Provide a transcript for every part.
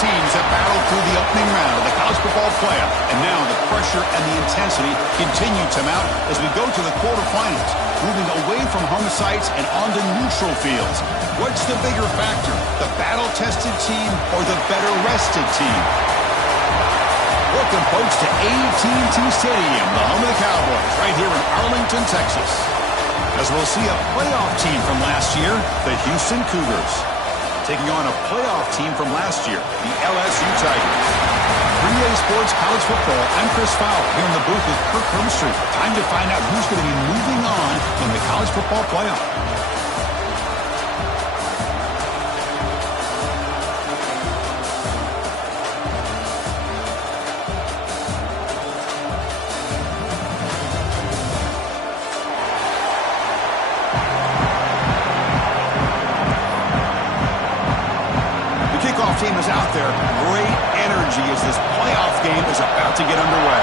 teams have battled through the opening round of the college football playoff, and now the pressure and the intensity continue to mount as we go to the quarterfinals, moving away from home sites and onto neutral fields. What's the bigger factor, the battle-tested team or the better-rested team? Welcome, folks, to AT&T Stadium, the home of the Cowboys, right here in Arlington, Texas. As we'll see a playoff team from last year, the Houston Cougars, taking on a playoff team from last year, the LSU Tigers. 3A Sports College Football, I'm Chris Fowler, here in the booth with Kirk Hermstreet. Time to find out who's going to be moving on in the college football playoff. Team is out there. Great energy as this playoff game is about to get underway.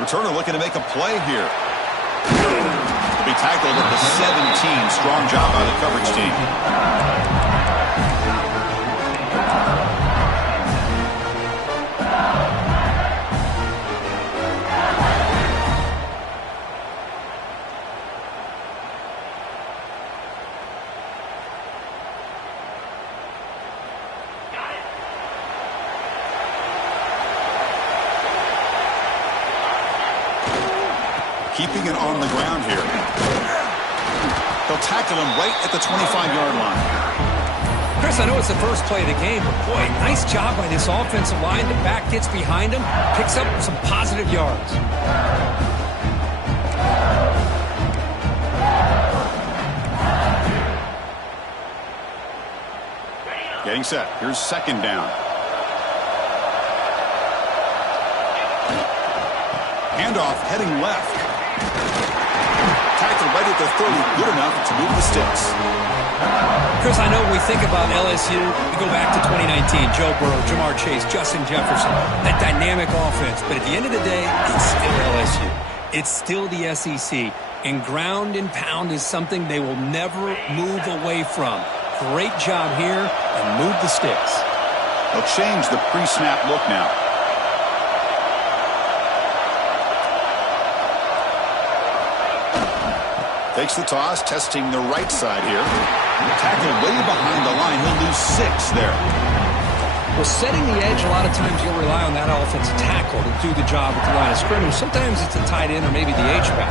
Returner looking to make a play here. He'll be tackled at the 17. Strong job by the coverage team. Keeping it on the ground here. They'll tackle him right at the 25-yard line. Chris, I know it's the first play of the game, but boy, nice job by this offensive line. The back gets behind him, picks up some positive yards. Getting set. Here's second down. Handoff heading left. Tackled right at the 30, good enough to move the sticks. Chris, I know when we think about LSU, we go back to 2019, Joe Burrow, Jamar Chase, Justin Jefferson, that dynamic offense. But at the end of the day, it's still LSU. It's still the SEC. And ground and pound is something they will never move away from. Great job here, and move the sticks. They'll change the pre-snap look now. Takes the toss, testing the right side here. Tackled way behind the line. He'll lose 6 there. Well, setting the edge, a lot of times you'll rely on that offensive tackle to do the job at the line of scrimmage. Sometimes it's a tight end or maybe the H-back.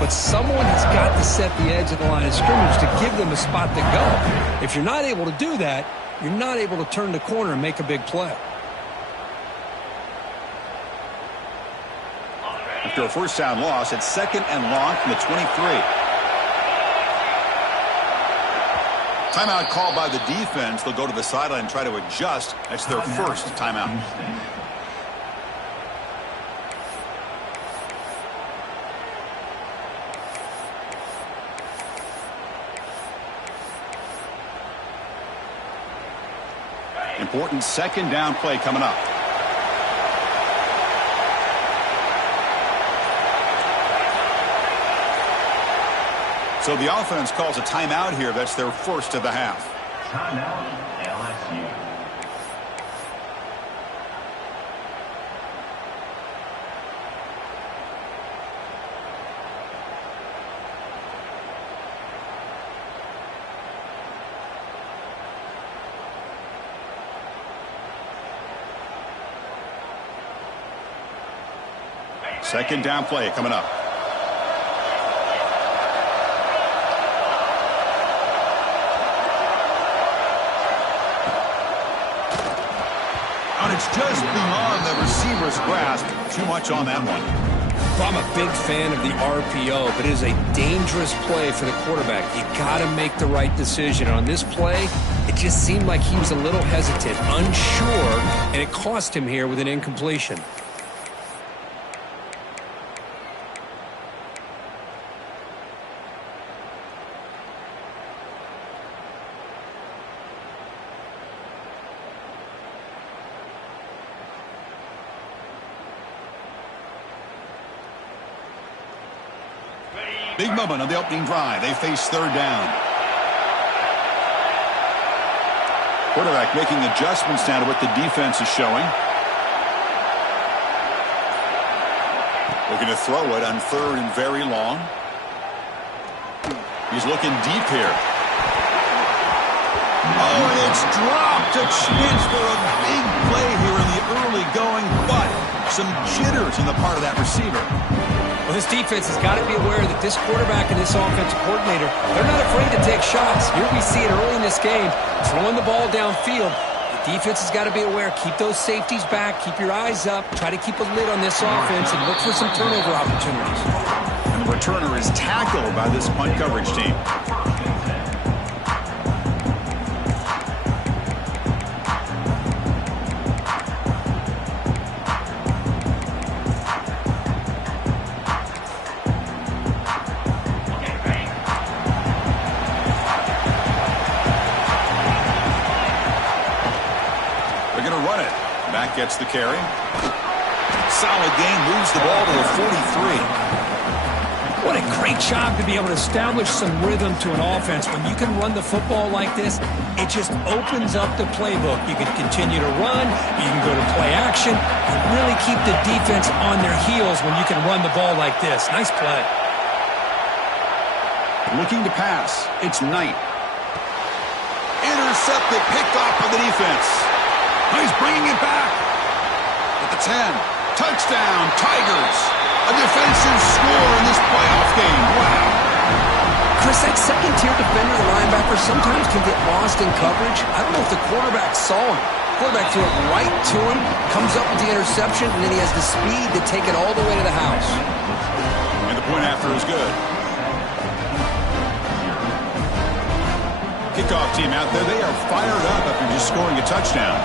But someone has got to set the edge of the line of scrimmage to give them a spot to go. If you're not able to do that, you're not able to turn the corner and make a big play. After a first down loss, it's second and long from the 23. Timeout called by the defense. They'll go to the sideline and try to adjust. That's their first timeout. Important second down play coming up. So the offense calls a timeout here. That's their first of the half. Timeout, LSU. Second down play coming up. And it's just beyond the receiver's grasp. Too much on that one. Well, I'm a big fan of the RPO, but it is a dangerous play for the quarterback. You got to make the right decision. On this play, it just seemed like he was a little hesitant, unsure, and it cost him here with an incompletion. Big moment on the opening drive. They face third down. Quarterback making adjustments now to what the defense is showing. Looking to throw it on 3rd and very long. He's looking deep here. Oh, and it's dropped. A chance for a big play here in the early going, but some jitters on the part of that receiver. Well, this defense has got to be aware that this quarterback and this offensive coordinator, they're not afraid to take shots. Here we see it early in this game, throwing the ball downfield. The defense has got to be aware. Keep those safeties back. Keep your eyes up. Try to keep a lid on this offense and look for some turnover opportunities. And the returner is tackled by this punt coverage team. Gets the carry. Solid gain, moves the ball to the 43. What a great job to be able to establish some rhythm to an offense. When you can run the football like this, it just opens up the playbook. You can continue to run, you can go to play action, and really keep the defense on their heels when you can run the ball like this. Nice play. Looking to pass. It's Knight. Intercepted, picked off by the defense. He's bringing it back. At the 10. Touchdown, Tigers. A defensive score in this playoff game. Wow. Chris, that second-tier defender, the linebacker, sometimes can get lost in coverage. I don't know if the quarterback saw him. Quarterback threw it right to him, comes up with the interception, and then he has the speed to take it all the way to the house. And the point after is good. Kickoff team out there. They are fired up after just scoring a touchdown.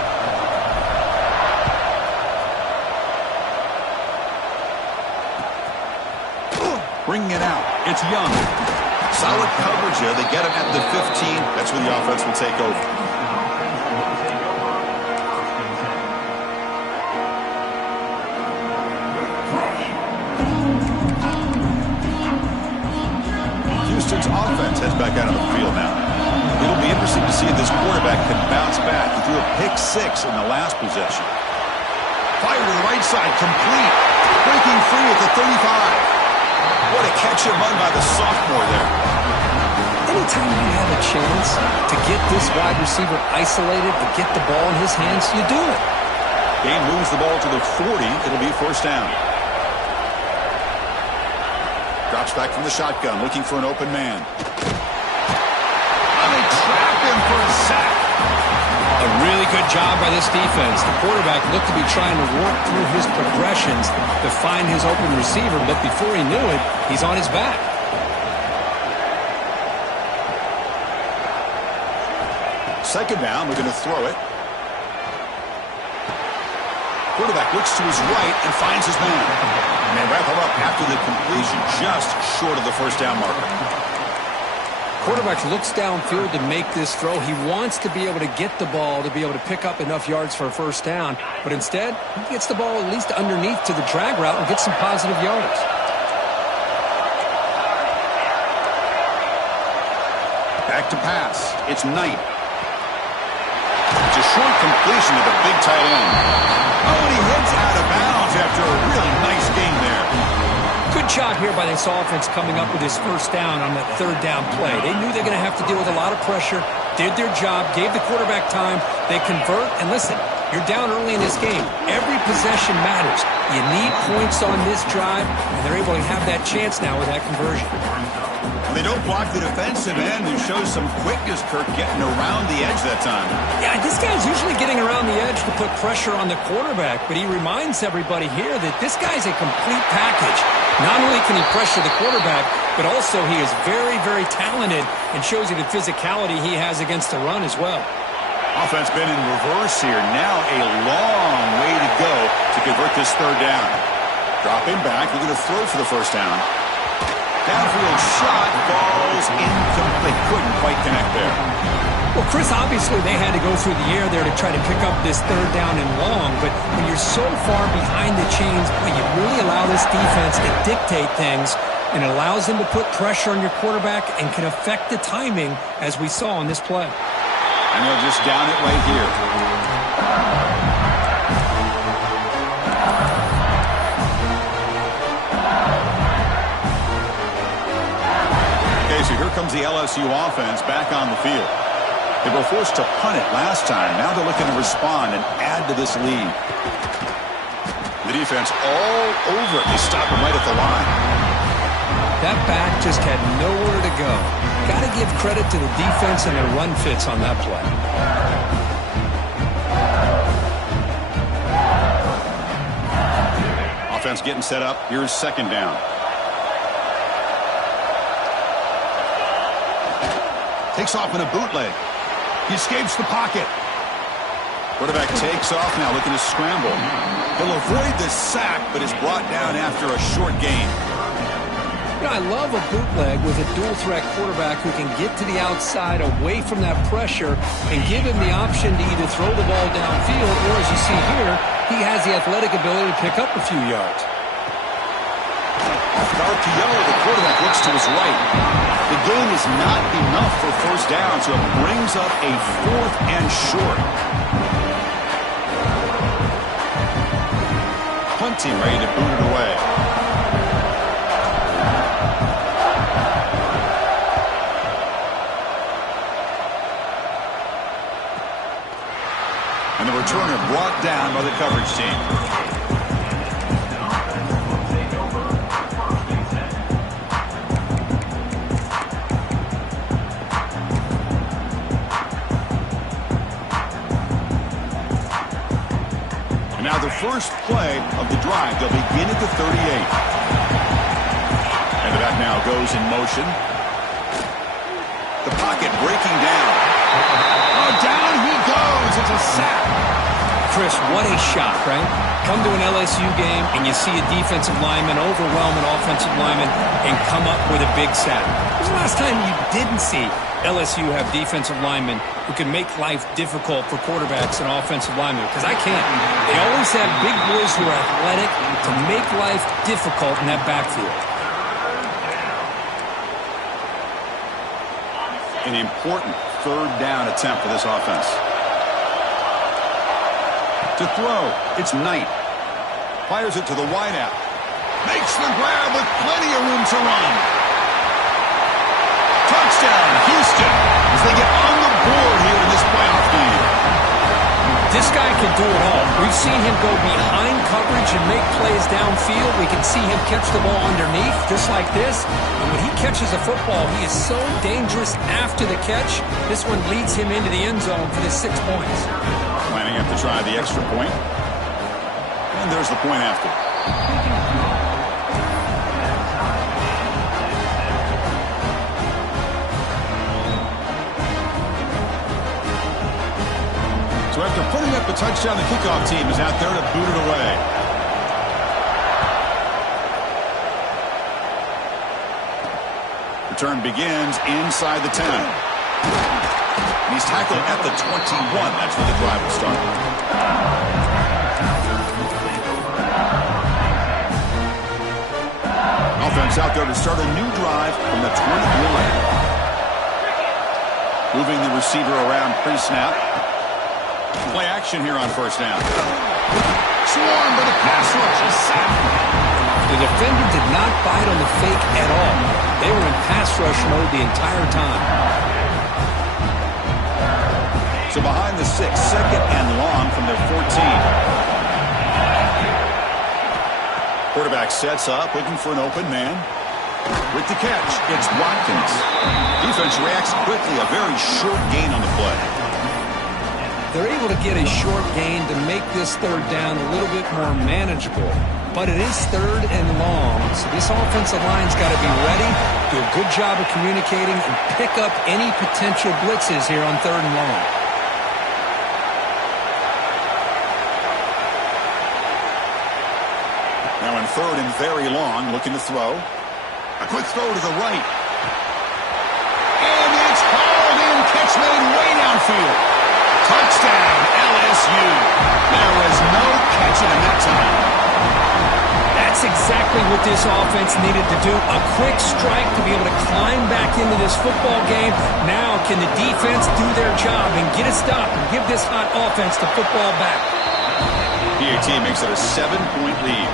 Bringing it out. It's Young. Solid coverage here. They get him at the 15. That's when the offense will take over. Houston's offense heads back out of the field now. It'll be interesting to see if this quarterback can bounce back. He threw a pick-6 in the last possession. Fire to the right side, complete. Breaking free at the 35. What a catch and run by the sophomore there. Anytime you have a chance to get this wide receiver isolated and get the ball in his hands, you do it. Game moves the ball to the 40. It'll be first down. Drops back from the shotgun, looking for an open man. And they trap him for a sack. A really good job by this defense. The quarterback looked to be trying to work through his progressions to find his open receiver, but before he knew it, he's on his back. Second down, we're going to throw it. Quarterback looks to his right and finds his man. And they wrap him up after the completion, just short of the first down marker. Quarterback looks downfield to make this throw. He wants to be able to get the ball to be able to pick up enough yards for a first down. But instead, he gets the ball at least underneath to the drag route and gets some positive yards. Back to pass. It's Knight. It's a short completion to the big tight end. Oh, and he heads out of bounds after a really nice game there. Good job here by this offense coming up with his first down on that third down play. They knew they were going to have to deal with a lot of pressure, did their job, gave the quarterback time. They convert, and listen, you're down early in this game. Every possession matters. You need points on this drive, and they're able to have that chance now with that conversion. They don't block the defensive end, who shows some quickness, Kirk, getting around the edge that time. Yeah, this guy's usually getting around the edge to put pressure on the quarterback, but he reminds everybody here that this guy's a complete package. Not only can he pressure the quarterback, but also he is very, very talented and shows you the physicality he has against the run as well. Offense been in reverse here. Now a long way to go to convert this third down. Dropping back, they're going to throw for the first down. Downfield shot, falls incomplete. Couldn't quite connect there. Well, Chris, obviously they had to go through the air there to try to pick up this third down and long, but when you're so far behind the chains, you really allow this defense to dictate things, and it allows them to put pressure on your quarterback and can affect the timing, as we saw on this play. And they'll just down it right here. Okay, so here comes the LSU offense back on the field. They were forced to punt it last time. Now they're looking to respond and add to this lead. The defense all over it. They stop him right at the line. That back just had nowhere to go. Got to give credit to the defense and their run fits on that play. Offense getting set up. Here's second down. Takes off in a bootleg. He escapes the pocket. Quarterback takes off now, looking to scramble. He'll avoid the sack, but is brought down after a short gain. You know, I love a bootleg with a dual-threat quarterback who can get to the outside away from that pressure and give him the option to either throw the ball downfield or, as you see here, he has the athletic ability to pick up a few yards. Off guard to yellow, the quarterback looks to his right. The gain is not enough for first down, so it brings up a 4th and short. Punt team ready to boot it away. And the returner brought down by the coverage team. First play of the drive. They'll begin at the 38. And the back now goes in motion. The pocket breaking down. Oh, down he goes. It's a sack. Chris, what a shot, right? Come to an LSU game and you see a defensive lineman overwhelm an offensive lineman and come up with a big sack. When was the last time you didn't see LSU have defensive linemen who can make life difficult for quarterbacks and offensive linemen? Because I can't. They always have big boys who are athletic to make life difficult in that backfield. An important third down attempt for this offense. To throw, it's Knight. Fires it to the wideout. Makes the grab with plenty of room to run. Touchdown, Houston, as they get on the board here in this playoff game. This guy can do it all. We've seen him go behind coverage and make plays downfield. We can see him catch the ball underneath, just like this. And when he catches a football, he is so dangerous after the catch. This one leads him into the end zone for the 6 points. Planning up to try the extra point. And there's the point after. So after putting up the touchdown, the kickoff team is out there to boot it away. Return begins inside the 10. And he's tackled at the 21. That's where the drive will start. Offense out there to start a new drive from the 21. Moving the receiver around pre-snap. Play action here on first down. Swarmed by the pass rush. A sack. The defender did not bite on the fake at all. They were in pass rush mode the entire time. So behind the 6, second and long from their 14. Quarterback sets up, looking for an open man. With the catch, it's Watkins. Defense reacts quickly, a very short gain on the play. They're able to get a short gain to make this third down a little bit more manageable. But it is third and long, so this offensive line's got to be ready, do a good job of communicating, and pick up any potential blitzes here on third and long. Now in third and very long, looking to throw. A quick throw to the right. And it's hauled in, catch made way downfield. Touchdown, LSU. There was no catching him that time. That's That's exactly what this offense needed to do. A quick strike to be able to climb back into this football game. Now can the defense do their job and get a stop and give this hot offense the football back? PAT makes it a 7-point lead.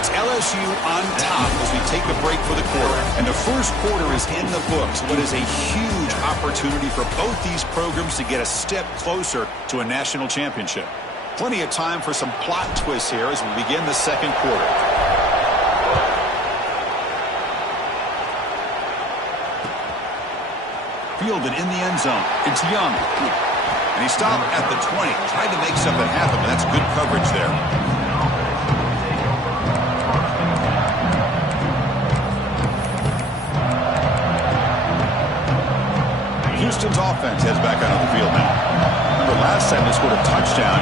It's LSU on top as we take a break for the quarter. And the first quarter is in the books. What is a huge opportunity for both these programs to get a step closer to a national championship. Plenty of time for some plot twists here as we begin the second quarter. Fielded in the end zone. It's Young. And he stopped at the 20. Tried to make something happen, but that's good coverage there. Houston's offense heads back out on the field now. Remember last time they scored a touchdown.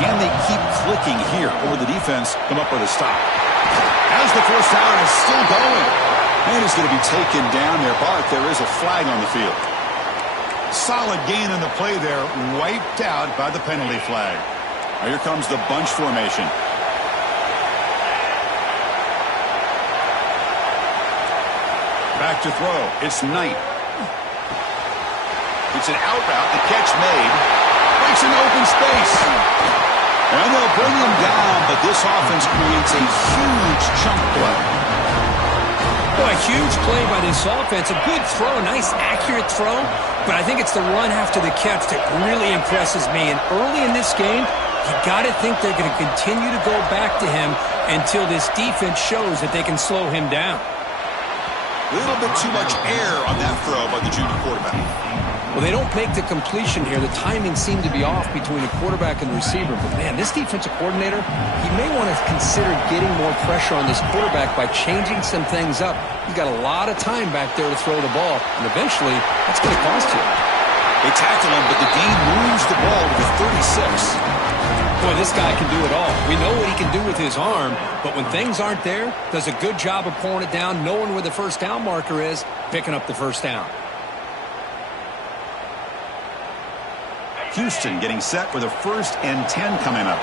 Can they keep clicking here? Or the defense come up with a stop? As the first down is still going. Man is going to be taken down there. Bart, there is a flag on the field. Solid gain in the play there. Wiped out by the penalty flag. Now here comes the bunch formation. Back to throw. It's Knight. It's an out route. The catch made. Breaks an open space. And they'll bring him down, but this offense creates a huge chunk play. Boy, a huge play by this offense. A good throw, a nice accurate throw. But I think it's the run after the catch that really impresses me. And early in this game, you got to think they're going to continue to go back to him until this defense shows that they can slow him down. A little bit too much air on that throw by the junior quarterback. Well, they don't make the completion here. The timing seemed to be off between the quarterback and the receiver. But, man, this defensive coordinator, he may want to consider getting more pressure on this quarterback by changing some things up. He's got a lot of time back there to throw the ball, and eventually that's going to cost you. They tackle him, but the gain moves the ball to the 36. Boy, this guy can do it all. We know what he can do with his arm, but when things aren't there, does a good job of pulling it down, knowing where the first down marker is, picking up the first down. Houston getting set with a 1st and 10 coming up.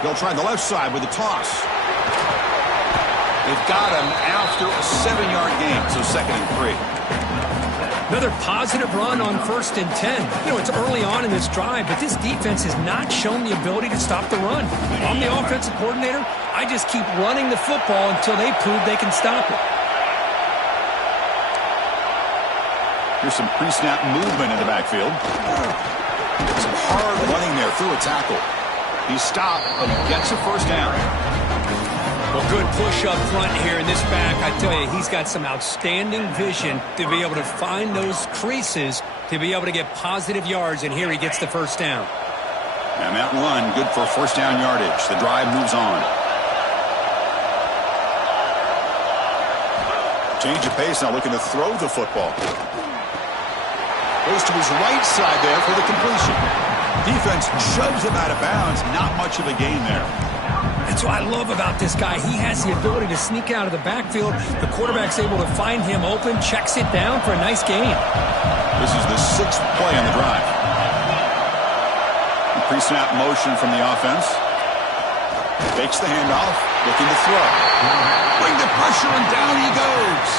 They'll try the left side with a toss. They've got him after a 7-yard gain, so 2nd and 3. Another positive run on 1st and 10. You know, it's early on in this drive, but this defense has not shown the ability to stop the run. I'm the offensive coordinator. I just keep running the football until they prove they can stop it. Here's some pre-snap movement in the backfield. Some hard running there through a tackle. He stopped, but he gets a first down. Well, good push up front here in this back. I tell you, he's got some outstanding vision to be able to find those creases to be able to get positive yards, and here he gets the first down. And that run, good for first down yardage. The drive moves on. Change of pace, now looking to throw the football. Goes to his right side there for the completion. Defense shoves him out of bounds. Not much of a gain there. That's what I love about this guy. He has the ability to sneak out of the backfield. The quarterback's able to find him open, checks it down for a nice gain. This is the 6th play on the drive. Pre-snap motion from the offense. Fakes the handoff, looking to throw. Bring the pressure, and down he goes.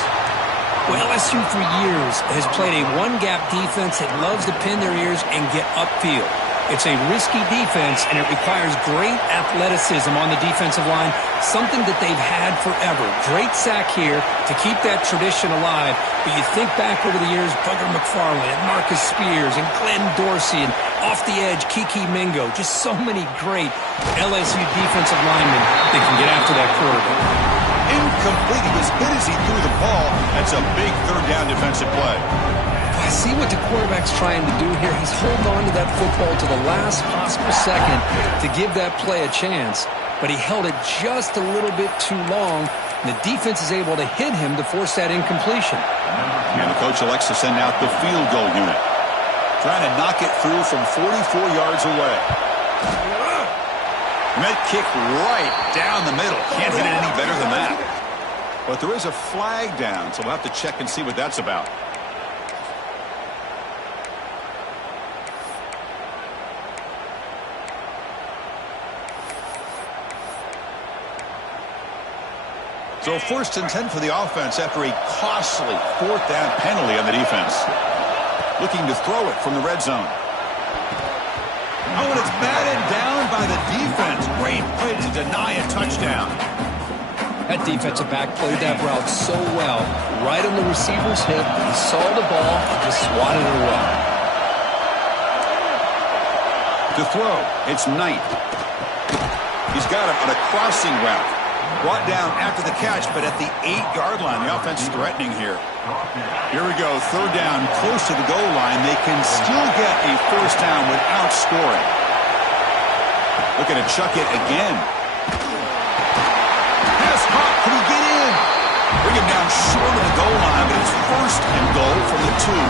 Well, LSU for years has played a one-gap defense that loves to pin their ears and get upfield. It's a risky defense, and it requires great athleticism on the defensive line, something that they've had forever. Great sack here to keep that tradition alive. But you think back over the years, Booger McFarland, and Marcus Spears, and Glenn Dorsey, and off the edge, Kiki Mingo. Just so many great LSU defensive linemen that can get after that quarterback. Incomplete. He was hit as he threw the ball. That's a big 3rd down defensive play. I see what the quarterback's trying to do here. He's holding on to that football to the last possible second to give that play a chance. But he held it just a little bit too long. And the defense is able to hit him to force that incompletion. And the coach elects to send out the field goal unit. Trying to knock it through from 44 yards away. And that kick right down the middle. Can't hit it any better than that. But there is a flag down, so we'll have to check and see what that's about. So 1st and 10 for the offense after a costly 4th down penalty on the defense. Looking to throw it from the red zone. Oh, and it's batted down by the defense. Great play to deny a touchdown. That defensive back played that route so well. Right on the receiver's hip. He saw the ball and just swatted it away. To throw, it's Knight. He's got it on a crossing route. Brought down after the catch, but at the 8-yard line. The offense is threatening here. Here we go. 3rd down, close to the goal line. They can still get a 1st down without scoring. Looking to chuck it again. Pass caught. Can he get in? Bring him down short of the goal line, but it's 1st and goal from the 2.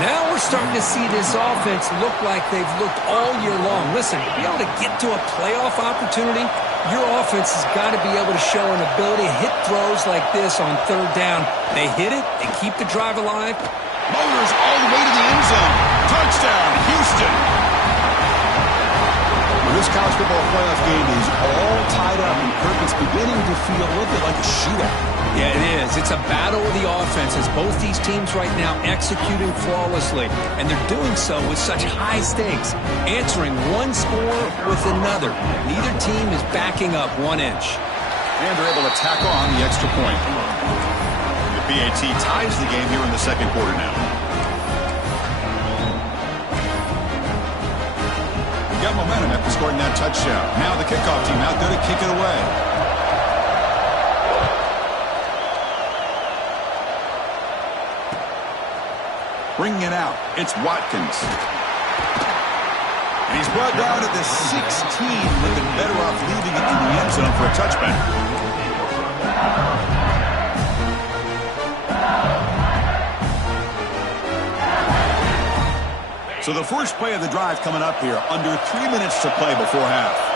Now we're starting to see this offense look like they've looked all year long. Listen, to be able to get to a playoff opportunity, your offense has got to be able to show an ability to hit throws like this on 3rd down. They hit it, they keep the drive alive. Motors all the way to the end zone. Touchdown, Houston. Well, this college football playoff game is all tied up, and Kirk, it's beginning to feel a little bit like a shootout. Yeah, it is. It's a battle of the offenses. Both these teams right now executing flawlessly, and they're doing so with such high stakes, answering one score with another. Neither team is backing up 1 inch. And they're able to tackle on the extra point. The PAT ties the game here in the 2nd quarter now. We got momentum after scoring that touchdown. Now the kickoff team out there to kick it away. Bringing it out, it's Watkins. And he's brought down at the 16, looking better off leaving it in the end zone for a touchback. So the first play of the drive coming up here, under 3 minutes to play before half.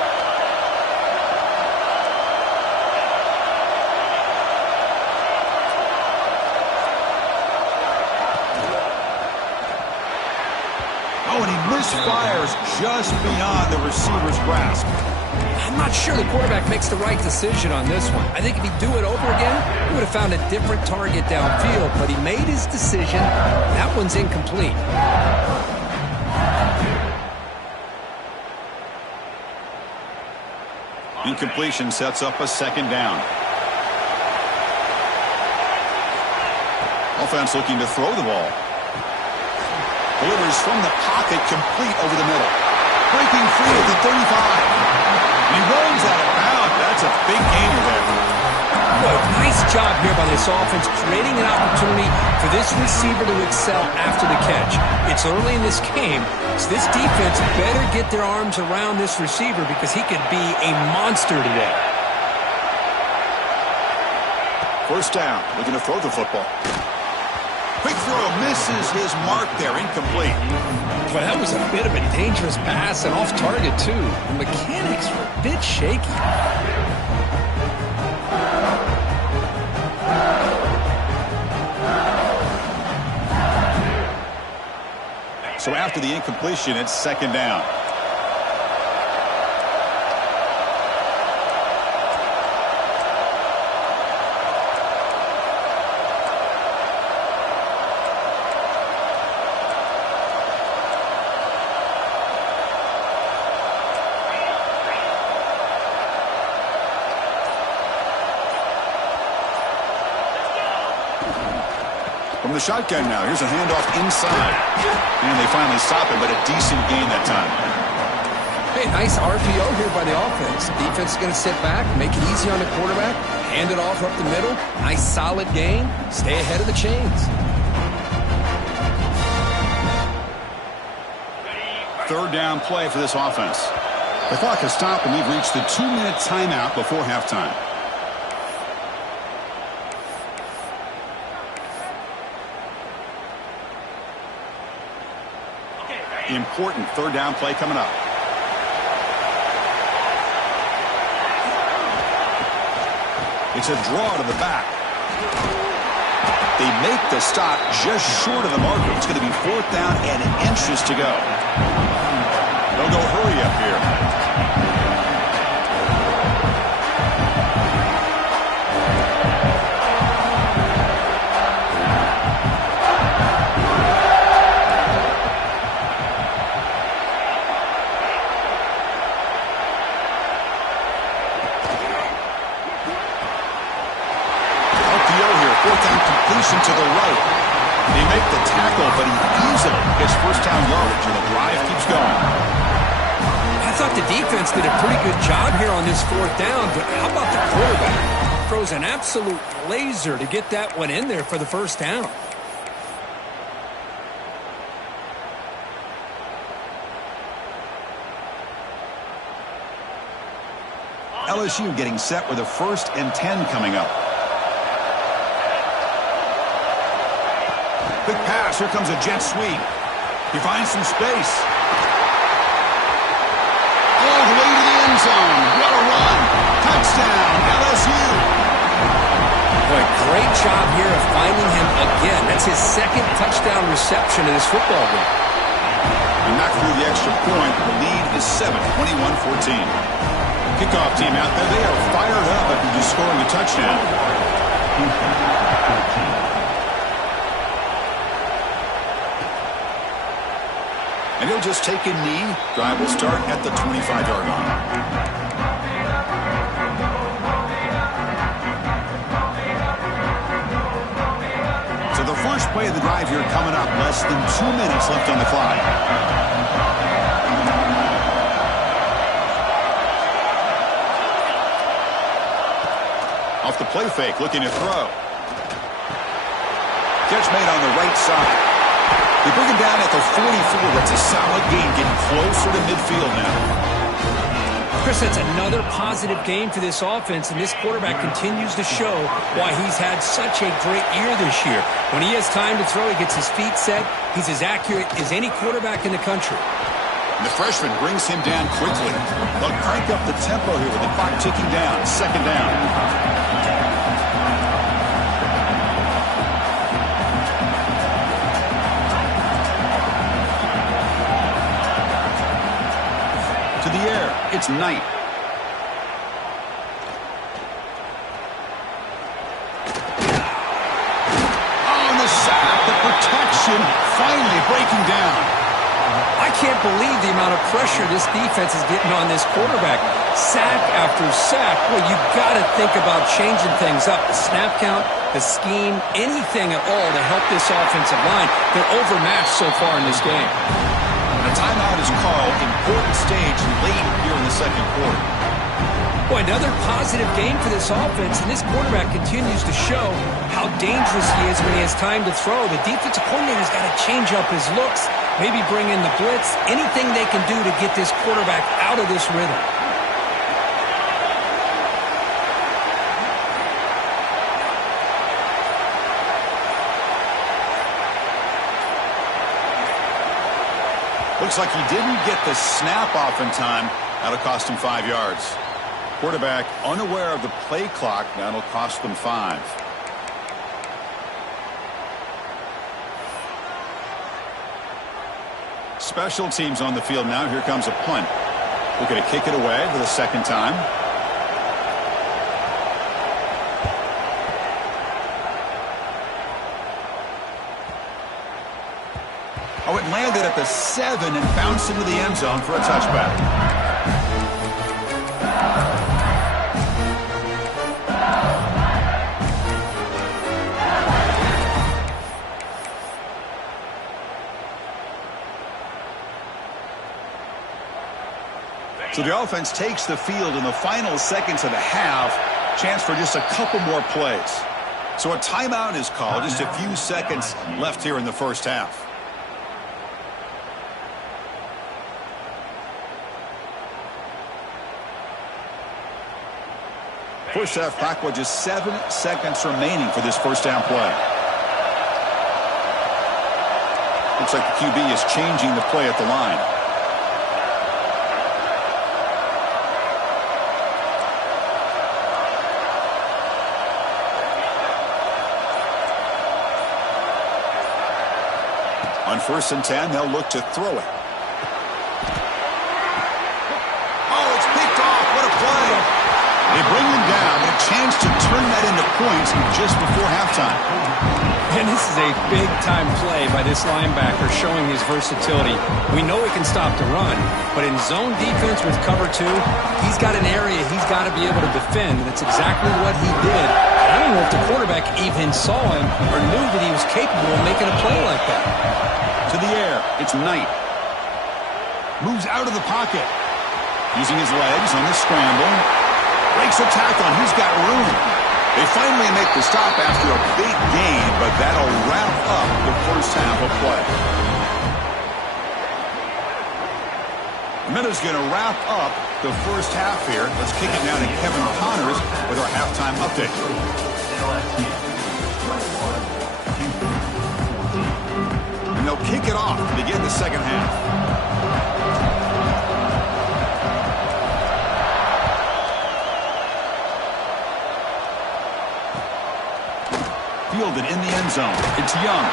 Misfires just beyond the receiver's grasp. I'm not sure the quarterback makes the right decision on this one. I think if he'd do it over again, he would have found a different target downfield, but he made his decision. That one's incomplete. Incompletion sets up a 2nd down. Offense looking to throw the ball. Delivers from the pocket, complete over the middle. Breaking free at the 35. He runs out of bounds. That's a big gainer there. Well, nice job here by this offense, creating an opportunity for this receiver to excel after the catch. It's early in this game, so this defense better get their arms around this receiver because he could be a monster today. 1st down, looking to throw the football. Quick throw, misses his mark there, incomplete. Well, that was a bit of a dangerous pass and off target, too. The mechanics were a bit shaky. So after the incompletion, it's 2nd down. From the shotgun now, here's a handoff inside. And they finally stop it, but a decent gain that time. Hey, nice RPO here by the offense. Defense is going to sit back, make it easy on the quarterback, hand it off up the middle. Nice solid gain. Stay ahead of the chains. 3rd down play for this offense. The clock has stopped, and we've reached the 2-minute timeout before halftime. Important 3rd down play coming up. It's a draw to the back. They make the stop just short of the marker. It's going to be 4th down and inches to go. They'll go hurry up here. but he easily gets first down yardage, and the drive keeps going. I thought the defense did a pretty good job here on this fourth down, but how about the quarterback? Throws an absolute laser to get that one in there for the first down. LSU getting set with a 1st and 10 coming up. Quick pass. Here comes a jet sweep. He finds some space. All the way to the end zone. What a run. Touchdown, LSU. Boy, great job here of finding him again. That's his 2nd touchdown reception of this football game. And knocked through the extra point. The lead is 7, 21-14. Kickoff team out there. They are fired up after just scoring a touchdown. And he'll just take a knee. Drive will start at the 25-yard line. So the first play of the drive here coming up. Less than 2 minutes left on the clock. Off the play fake, looking to throw. Catch made on the right side. They bring him down at the 44. That's a solid gain, getting closer to midfield now. Chris, that's another positive game for this offense, and this quarterback continues to show why he's had such a great year this year. When he has time to throw, he gets his feet set. He's as accurate as any quarterback in the country. And the freshman brings him down quickly. They'll crank up the tempo here with the clock ticking down. 2nd down. To the air, it's Knight. On the sack, the protection finally breaking down. I can't believe the amount of pressure this defense is getting on this quarterback. Sack after sack. Well, you've got to think about changing things up. The snap count, the scheme, anything at all to help this offensive line. They're overmatched so far in this game. A timeout is called. Important stage late here in the 2nd quarter. Boy, another positive game for this offense, and this quarterback continues to show how dangerous he is when he has time to throw. The defensive coordinator's got to change up his looks, maybe bring in the blitz, anything they can do to get this quarterback out of this rhythm. Looks like he didn't get the snap off in time. That'll cost him 5 yards. Quarterback unaware of the play clock. That'll cost them 5. Special teams on the field now. Here comes a punt. We're going to kick it away for the 2nd time. Oh, it landed at the 7 and bounced into the end zone for a touchback. So the offense takes the field in the final seconds of the half. Chance for just a couple more plays. So a timeout is called. Just a few seconds left here in the first half. First half clock with just 7 seconds remaining for this first down play. Looks like the QB is changing the play at the line. On 1st and 10, they'll look to throw it. Oh, it's picked off. What a play. They bring him down, but a chance to turn that into points just before halftime. And this is a big-time play by this linebacker showing his versatility. We know he can stop the run, but in zone defense with cover 2, he's got an area he's got to be able to defend, and that's exactly what he did. I don't know if the quarterback even saw him or knew that he was capable of making a play like that. To the air, it's Knight. Moves out of the pocket. Using his legs on the scramble. Breaks a tackle, and he's got room. They finally make the stop after a big gain, but that'll wrap up the first half of play. Minute's going to wrap up the first half here. Let's kick it down to Kevin Connors with our halftime update. And they'll kick it off to begin the second half. Fielded in the end zone. It's Young.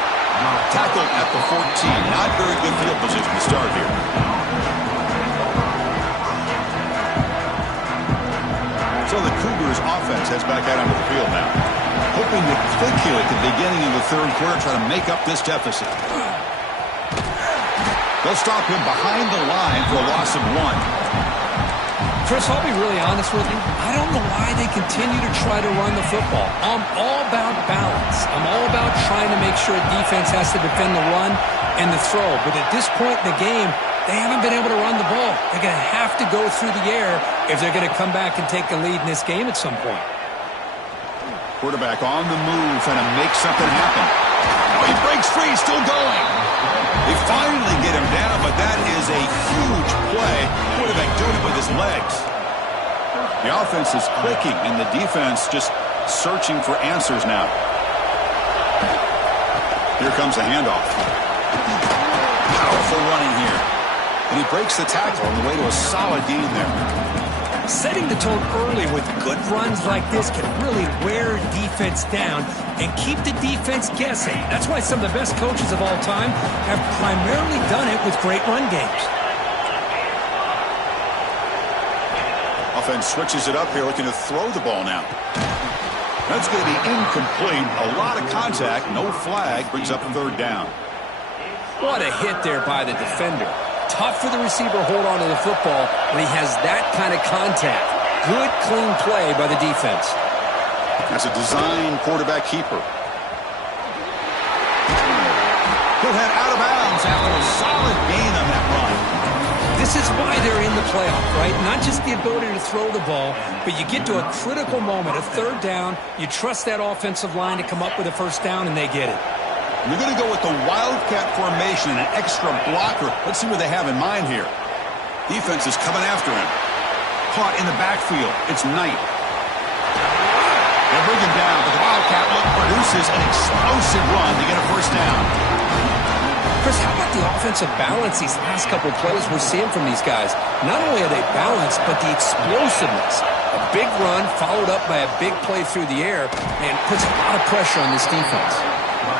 Tackled at the 14. Not very good field position to start here. So the Cougars offense heads back out onto the field now. Hoping to click here at the beginning of the third quarter, try to make up this deficit. They'll stop him behind the line for a loss of 1. Chris, I'll be really honest with you. I don't know why they continue to try to run the football. I'm all about balance. I'm all about trying to make sure a defense has to defend the run and the throw. But at this point in the game, they haven't been able to run the ball. They're going to have to go through the air if they're going to come back and take the lead in this game at some point. Quarterback on the move, trying to make something happen. Oh, he breaks free, still going. They finally get him down, but that is a huge play. Quarterback doing it with his legs. The offense is clicking, and the defense just searching for answers now. Here comes the handoff. Powerful running here. And he breaks the tackle on the way to a solid gain there. Setting the tone early with good runs like this can really wear defense down and keep the defense guessing. That's why some of the best coaches of all time have primarily done it with great run games. Offense switches it up here, looking to throw the ball now. That's going to be incomplete. A lot of contact, no flag, brings up a third down. What a hit there by the defender. Tough for the receiver to hold on to the football when he has that kind of contact. Good, clean play by the defense. That's a design quarterback keeper. He'll head out of bounds after a solid gain on that run. This is why they're in the playoff, right? Not just the ability to throw the ball, but you get to a critical moment, a third down. You trust that offensive line to come up with a first down, and they get it. They're going to go with the Wildcat formation and an extra blocker. Let's see what they have in mind here. Defense is coming after him. Caught in the backfield. It's Knight. They bring him down, but the Wildcat look produces an explosive run to get a first down. Chris, how about the offensive balance these last couple of plays we're seeing from these guys? Not only are they balanced, but the explosiveness. A big run followed up by a big play through the air and puts a lot of pressure on this defense.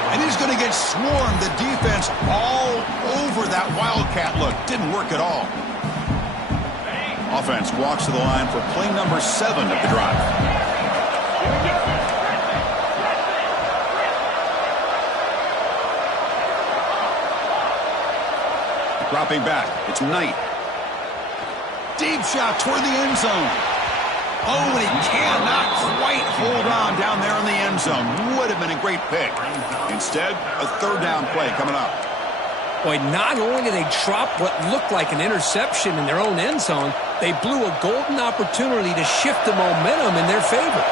And he's going to get swarmed. The defense all over that Wildcat look. Didn't work at all. Offense walks to the line for play number 7 of the drive. Dropping back. It's Knight. Deep shot toward the end zone. Oh, and he cannot quite hold on down there in the end zone. Would have been a great pick. Instead, a third down play coming up. Boy, not only did they drop what looked like an interception in their own end zone, they blew a golden opportunity to shift the momentum in their favor.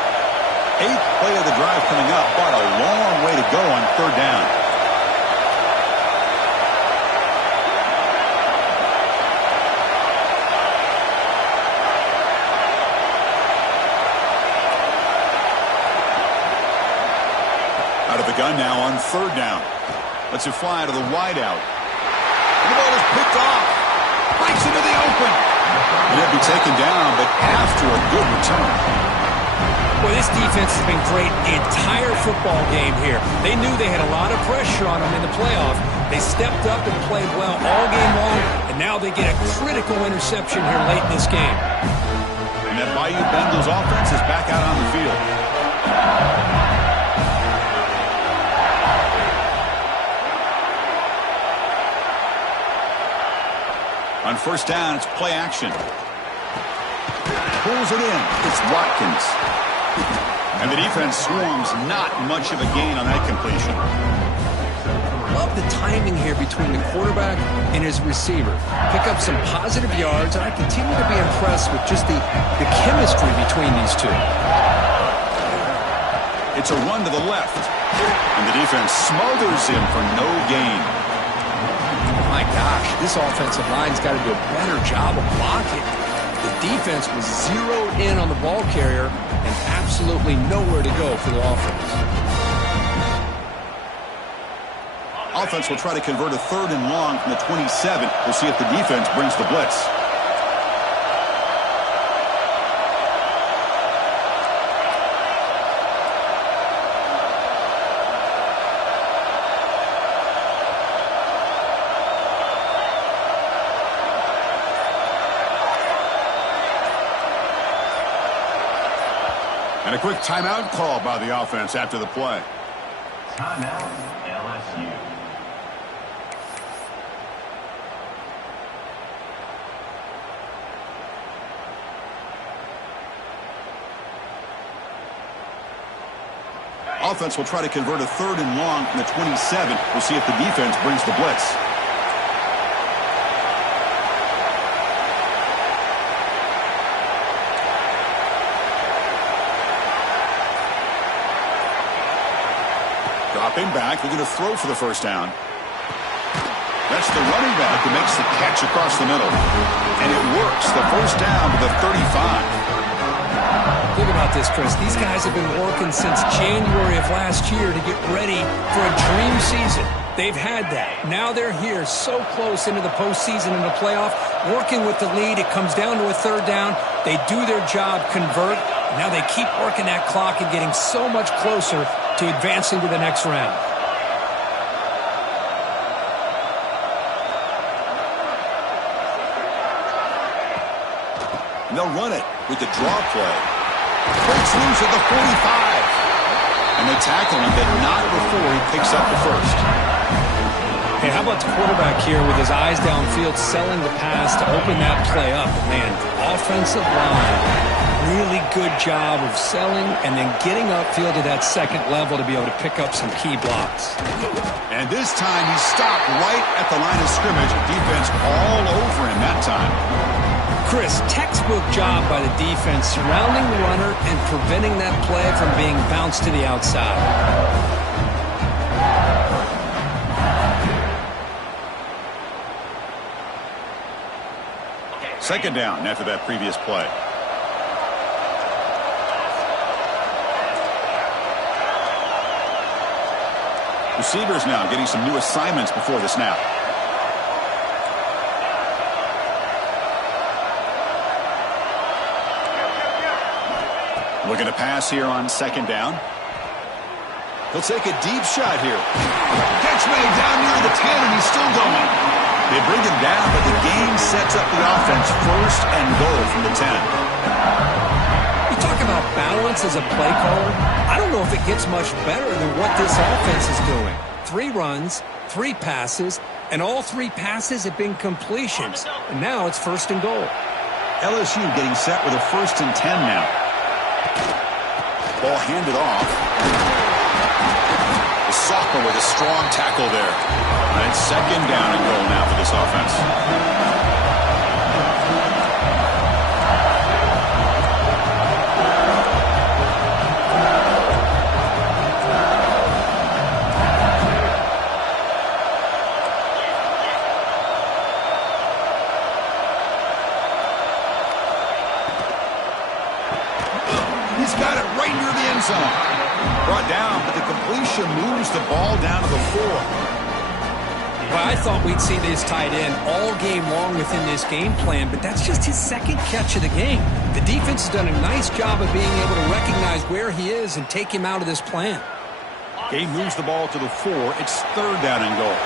8th play of the drive coming up, but a long way to go on third down. Out of the gun now on third down. Lets it fly to the wideout. And the ball is picked off. Breaks into the open. And it'll be taken down, but after a good return. Boy, this defense has been great the entire football game here. They knew they had a lot of pressure on them in the playoff. They stepped up and played well all game long, and now they get a critical interception here late in this game. And that Bayou Bengals offense is back out on the field. On first down, it's play action. Pulls it in. It's Watkins. And the defense swarms, not much of a gain on that completion. Love the timing here between the quarterback and his receiver. Pick up some positive yards, and I continue to be impressed with just the chemistry between these two. It's a run to the left, and the defense smothers him for no gain. My gosh, this offensive line's got to do a better job of blocking. The defense was zeroed in on the ball carrier and absolutely nowhere to go for the offense. Offense will try to convert a 3rd and long from the 27. We'll see if the defense brings the blitz. And a quick timeout call by the offense after the play. Timeout, LSU. Offense will try to convert a 3rd and long from the 27. We'll see if the defense brings the blitz. Dropping back, looking to throw for the first down. That's the running back who makes the catch across the middle. And it works. The first down to the 35. Think about this, Chris. These guys have been working since January of last year to get ready for a dream season. They've had that. Now they're here so close into the postseason and the playoff, working with the lead. It comes down to a 3rd down. They do their job, convert. Now they keep working that clock and getting so much closer to advancing to the next round. And they'll run it with the draw play. Breaks loose at the 45. And they tackle him, but not before he picks up the first. Hey, how about the quarterback here with his eyes downfield, selling the pass to open that play up? Man, offensive line, really good job of selling and then getting upfield to that 2nd level to be able to pick up some key blocks. And this time he stopped right at the line of scrimmage. Defense all over him that time. Chris, textbook job by the defense surrounding the runner and preventing that play from being bounced to the outside. Second down after that previous play. Receivers now getting some new assignments before the snap. Looking to pass here on 2nd down. He'll take a deep shot here. Catch made down near the 10, and he's still going. They bring him down, but the game sets up the offense 1st and goal from the 10. You talk about balance as a play caller. I don't know if it gets much better than what this offense is doing. 3 runs, 3 passes, and all 3 passes have been completions. And now it's 1st and goal. LSU getting set with a 1st and 10 now. Ball handed off. The sophomore with a strong tackle there. And it's 2nd down and goal now for this offense. He's got it right near the end zone. Brought down, but the completion moves the ball down to the 4. Well, I thought we'd see this tight end all game long within this game plan, but that's just his 2nd catch of the game. The defense has done a nice job of being able to recognize where he is and take him out of this plan. Game moves the ball to the 4. It's 3rd down and goal.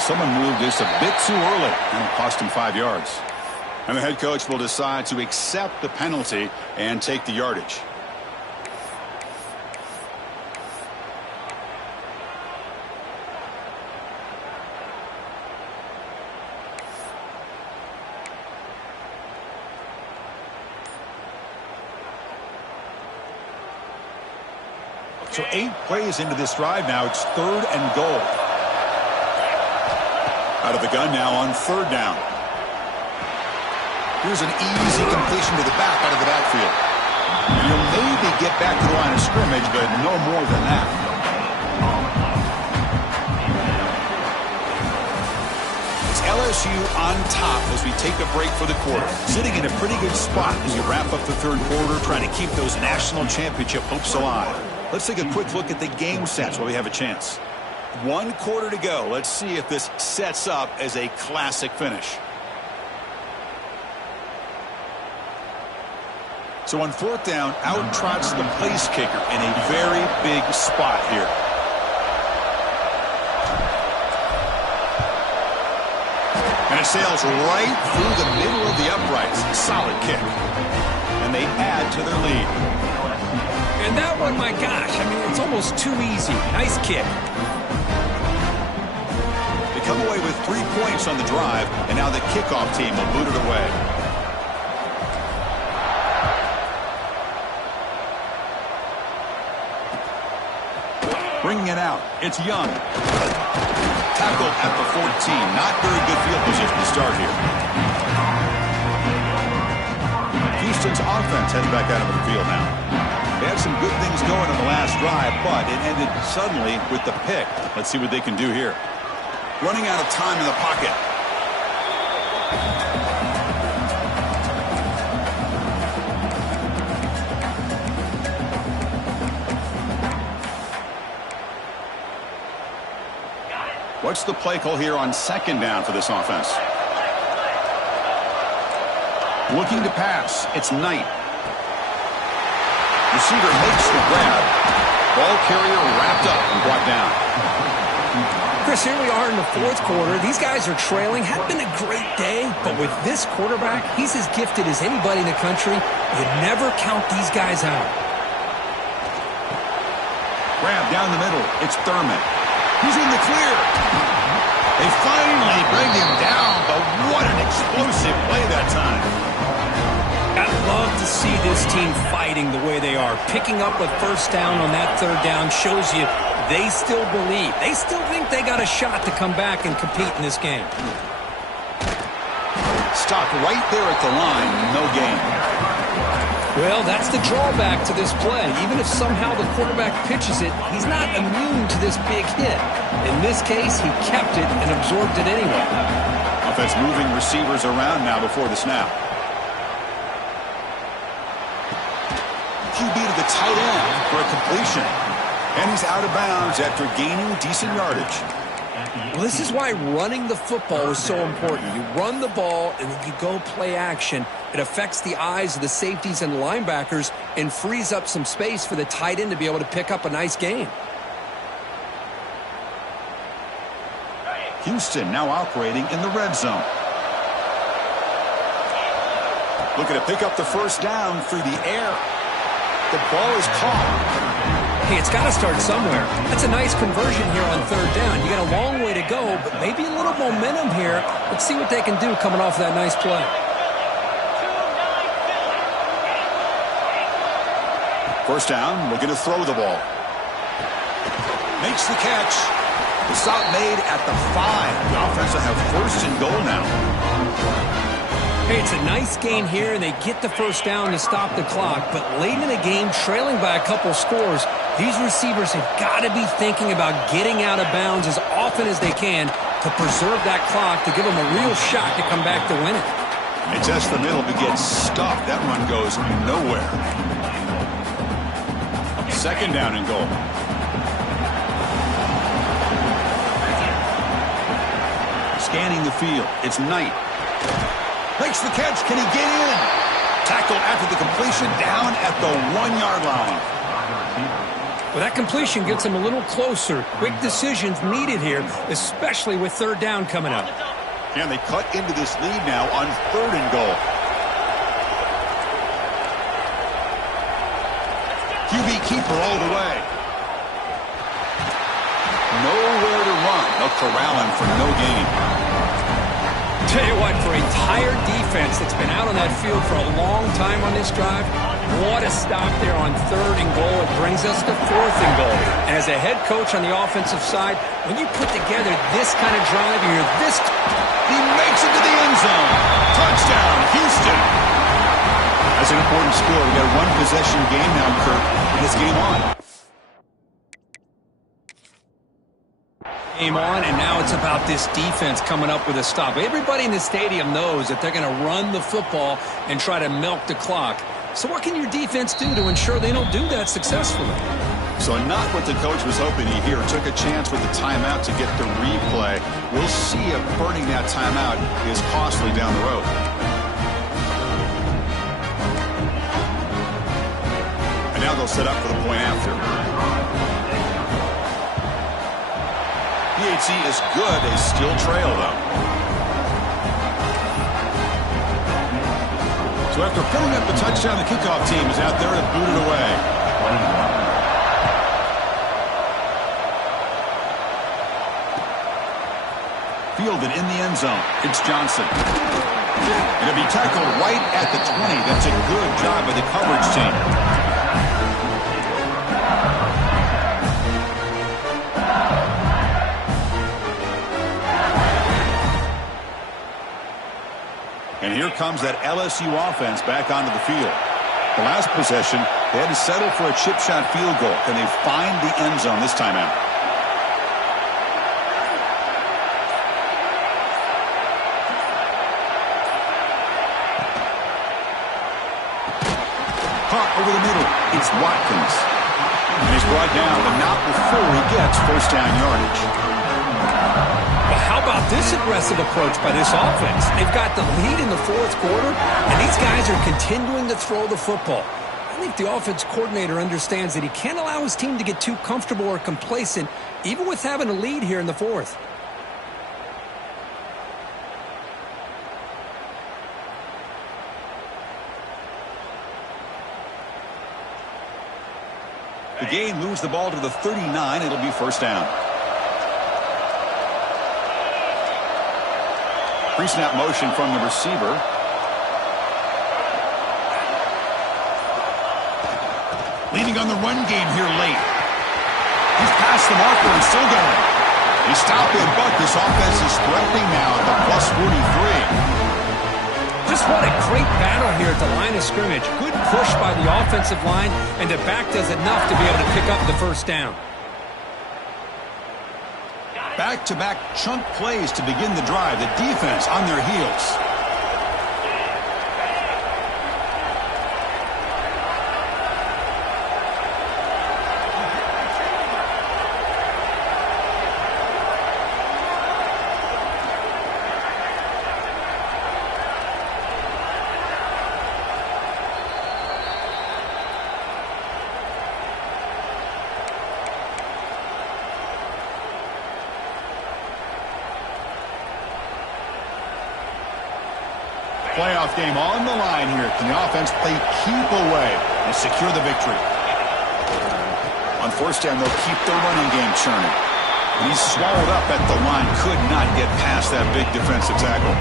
Someone moved this a bit too early, and it cost him 5 yards. And the head coach will decide to accept the penalty and take the yardage. So 8 plays into this drive now. It's 3rd and goal. Out of the gun now on 3rd down. Here's an easy completion to the back out of the backfield. You'll maybe get back to the line of scrimmage, but no more than that. It's LSU on top as we take a break for the quarter. Sitting in a pretty good spot as you wrap up the 3rd quarter, trying to keep those national championship hopes alive. Let's take a quick look at the game sets while we have a chance. 1 quarter to go. Let's see if this sets up as a classic finish. So on 4th down, out trots the place kicker in a very big spot here. And it sails right through the middle of the uprights. Solid kick. And they add to their lead. And that one, my gosh, I mean, it's almost too easy. Nice kick. They come away with 3 points on the drive, and now the kickoff team will boot it away. Bringing it out, it's Young. Tackled at the 14. Not very good field position to start here. Houston's offense heads back out of the field now. They had some good things going on the last drive, but it ended suddenly with the pick. Let's see what they can do here. Running out of time in the pocket. What's the play call here on 2nd down for this offense? Looking to pass. It's Knight. Receiver makes the grab. Ball carrier wrapped up and brought down. Chris, here we are in the 4th quarter. These guys are trailing. Had been a great day, but with this quarterback, he's as gifted as anybody in the country. You never count these guys out. Grab down the middle. It's Thurman. He's in the clear. They finally bring him down, but what an explosive play that time. I love to see this team fighting the way they are. Picking up a 1st down on that 3rd down shows you they still believe. They still think they got a shot to come back and compete in this game. Stopped right there at the line. No gain. Well, that's the drawback to this play. Even if somehow the quarterback pitches it, he's not immune to this big hit. In this case, he kept it and absorbed it anyway. Offense moving receivers around now before the snap. QB to the tight end for a completion. And he's out of bounds after gaining decent yardage. Well, this is why running the football is so important. You run the ball, and then you go play action. It affects the eyes of the safeties and linebackers and frees up some space for the tight end to be able to pick up a nice gain. Houston now operating in the red zone. Looking to pick up the 1st down through the air. The ball is caught. Hey, it's got to start somewhere. That's a nice conversion here on 3rd down. You got a long way to go, but maybe a little momentum here. Let's see what they can do coming off of that nice play. First down, looking to throw the ball. Makes the catch. The stop made at the 5. The offense will have 1st and goal now. Hey, it's a nice gain here, and they get the 1st down to stop the clock. But late in the game, trailing by a couple scores, these receivers have got to be thinking about getting out of bounds as often as they can to preserve that clock, to give them a real shot to come back to win it. They test the middle, but gets stuffed. That run goes nowhere. 2nd down and goal. Scanning the field. It's Knight. Makes the catch. Can he get in? Tackle after the completion down at the 1-yard line. Well, that completion gets him a little closer. Quick decisions needed here, especially with 3rd down coming up. And they cut into this lead now on 3rd and goal. QB keeper all the way. Nowhere to run. They'll corral him for no gain. Tell you what, for a tired defense that's been out on that field for a long time on this drive, what a stop there on 3rd and goal. It brings us to 4th and goal. And as a head coach on the offensive side, when you put together this kind of drive, you're this... He makes it to the end zone. Touchdown, Houston. That's an important score. We got a 1-possession game now, Kirk, and it's game on. Game on, and now it's about this defense coming up with a stop. Everybody in the stadium knows that they're going to run the football and try to milk the clock. So what can your defense do to ensure they don't do that successfully? So not what the coach was hoping to hear. Took a chance with the timeout to get the replay. We'll see if burning that timeout is costly down the road. And now they'll set up for the point after. PHC is good. They still trail, though. So after pulling up the touchdown, the kickoff team is out there to boot it away. Fielded in the end zone. It's Johnson. And it'll be tackled right at the 20. That's a good job by the coverage team. And here comes that LSU offense back onto the field. The last possession, they had to settle for a chip shot field goal. Can they find the end zone this time out? Caught over the middle. It's Watkins. And he's brought down, but not before he gets first down yardage. Well, how about this aggressive approach by this offense? They've got the lead in the 4th quarter, and these guys are continuing to throw the football. I think the offense coordinator understands that he can't allow his team to get too comfortable or complacent, even with having a lead here in the 4th. The game moves the ball to the 39. It'll be first down. Pre-snap motion from the receiver. Leaning on the run game here late. He's past the marker and still going. He stopped him, but this offense is threatening now at the plus 43. Just what a great battle here at the line of scrimmage. Good push by the offensive line, and the back does enough to be able to pick up the first down. Back-to-back chunk plays to begin the drive. The defense on their heels. Playoff game on the line here. Can the offense play keep away and secure the victory? On first down, they'll keep their running game churning. And he's swallowed up at the line. Could not get past that big defensive tackle.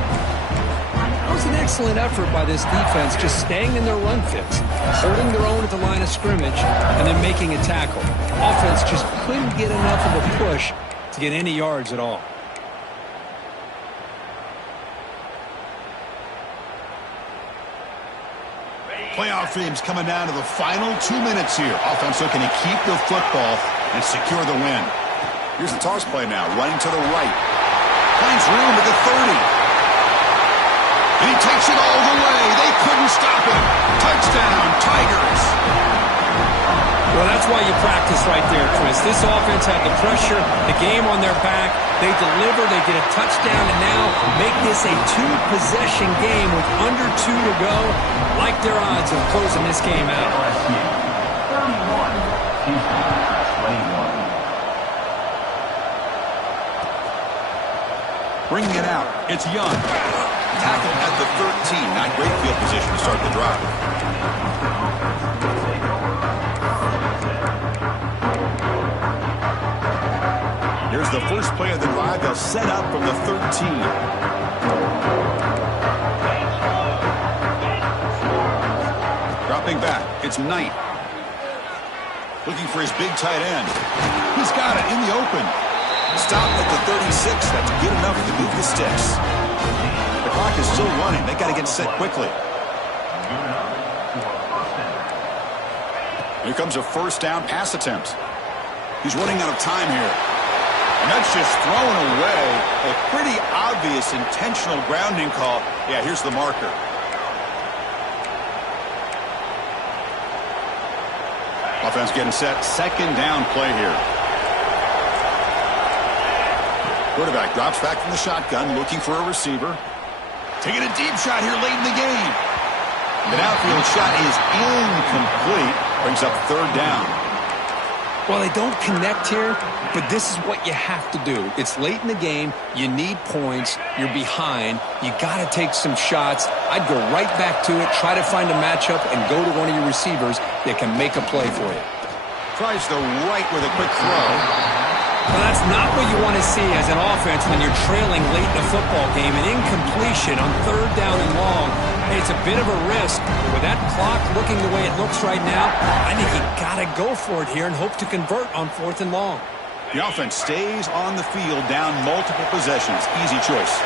That was an excellent effort by this defense, just staying in their run fits, holding their own at the line of scrimmage, and then making a tackle. Offense just couldn't get enough of a push to get any yards at all. Playoff games coming down to the final 2 minutes here. Offense looking to keep the football and secure the win. Here's the toss play now, running to the right. Finds room at the 30. And he takes it all the way. They couldn't stop him. Touchdown, Tigers. Well, that's why you practice right there, Chris. This offense had the pressure, the game on their back. They deliver, they get a touchdown, and now make this a 2-possession game with under 2 to go. Like their odds of closing this game out. LSU 31, Houston 21. Bringing it out. It's Young. Tackle at the 13. Not great field position to start the drive. Here's the first play of the drive. They'll set up from the 13. Dropping back. It's Knight. Looking for his big tight end. He's got it in the open. Stopped at the 36. That's good enough to move the sticks. The clock is still running. They got to get set quickly. Here comes a first down pass attempt. He's running out of time here. And that's just thrown away. A pretty obvious intentional grounding call. Yeah, here's the marker. Offense getting set. Second down play here. Quarterback drops back from the shotgun, looking for a receiver. Taking a deep shot here late in the game. The outfield shot is incomplete. Brings up third down. Well, they don't connect here, but this is what you have to do. It's late in the game. You need points. You're behind. You got to take some shots. I'd go right back to it, try to find a matchup, and go to one of your receivers that can make a play for you. Tries the right with a quick throw. Well, that's not what you want to see as an offense when you're trailing late in a football game. An incompletion on third down and long. It's a bit of a risk. With that clock looking the way it looks right now, I think you got to go for it here and hope to convert on fourth and long. The offense stays on the field down multiple possessions. Easy choice.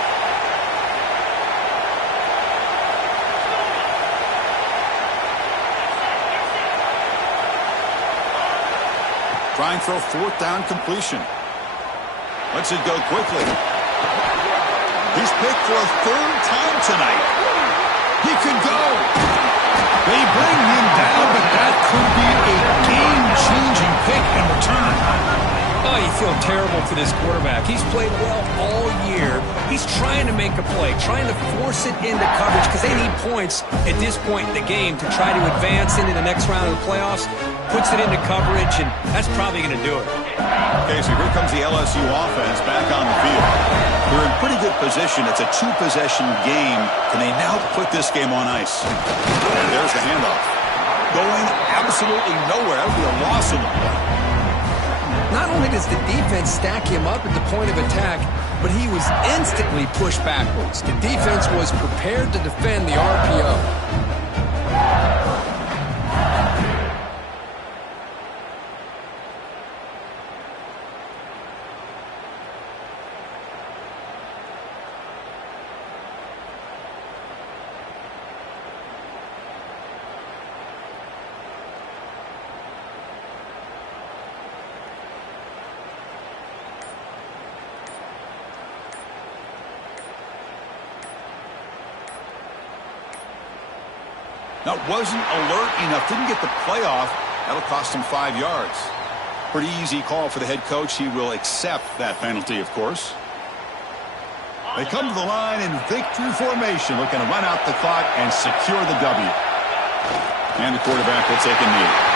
Trying for a fourth down completion. Lets it go quickly. He's picked for a third time tonight. He could go. They bring him down, but that could be a game-changing pick in return. Oh, you feel terrible for this quarterback. He's played well all year. He's trying to make a play, trying to force it into coverage because they need points at this point in the game to try to advance into the next round of the playoffs. Puts it into coverage, and that's probably going to do it. Okay, so here comes the LSU offense back on the field. They're in pretty good position. It's a two-possession game. Can they now put this game on ice? And there's the handoff. Going absolutely nowhere. That would be a loss in the play. Not only does the defense stack him up at the point of attack, but he was instantly pushed backwards. The defense was prepared to defend the RPO. Now, wasn't alert enough. Didn't get the playoff. That'll cost him 5 yards. Pretty easy call for the head coach. He will accept that penalty, of course. They come to the line in victory formation, looking to run out the clock and secure the W. And the quarterback will take a knee.